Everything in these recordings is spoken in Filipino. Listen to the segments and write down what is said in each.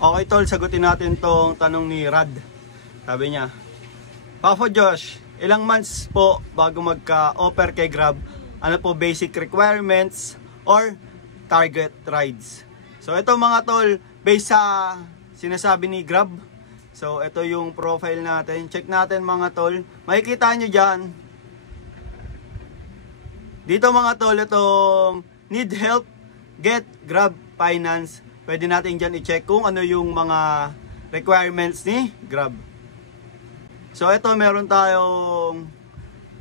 Okay tol, sagutin natin tong tanong ni Rad. Sabi niya, Papa Josh, ilang months po bago magka-offer kay Grab? Ano po basic requirements or target rides? So ito mga tol, based sa sinasabi ni Grab. So ito yung profile natin. Check natin mga tol. Makikita nyo dyan. Dito mga tol, itong need help, get Grab Finance. Pwede natin dyan i-check kung ano yung mga requirements ni Grab. So ito meron tayong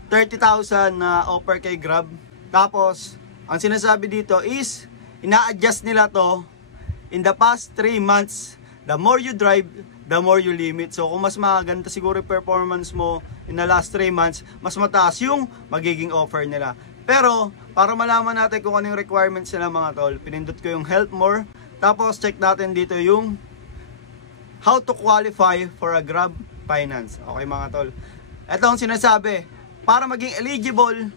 30,000 na offer kay Grab. Tapos ang sinasabi dito is ina-adjust nila to in the past 3 months. The more you drive, the more you limit. So kung mas maganda siguro yung performance mo in the last 3 months, mas mataas yung magiging offer nila. Pero para malaman natin kung ano yung requirements nila mga tol, pinindot ko yung help more. Tapos check natin dito yung how to qualify for a Grab Finance. Okay mga tol. Ito ang sinasabi. Para maging eligible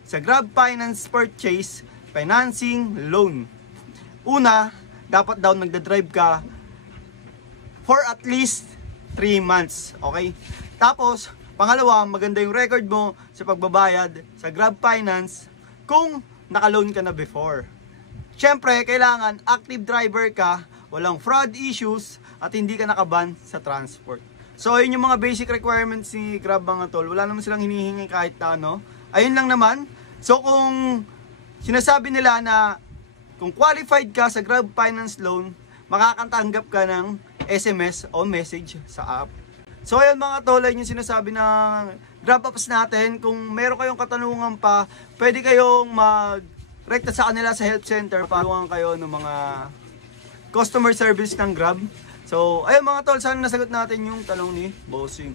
sa Grab Finance purchase, financing, loan. Una, dapat daw nagda-drive ka for at least 3 months. Okay? Tapos, pangalawa, maganda yung record mo sa pagbabayad sa Grab Finance kung naka-loan ka na before. Siyempre, kailangan active driver ka, walang fraud issues, at hindi ka nakaban sa transport. So, ayun yung mga basic requirements ni Grab mga tol. Wala naman silang hinihingi kahit ano. Ayun lang naman. So, kung sinasabi nila na kung qualified ka sa Grab Finance loan, makakatanggap ka ng SMS o message sa app. So, ayun mga tol, ayun yung sinasabi ng Grab apps natin. Kung meron kayong katanungan pa, pwede kayong rekta sa kanila sa help center, palungan kayo ng mga customer service ng Grab. So, ayun mga tol, sana nasagot natin yung tanong ni Bossing.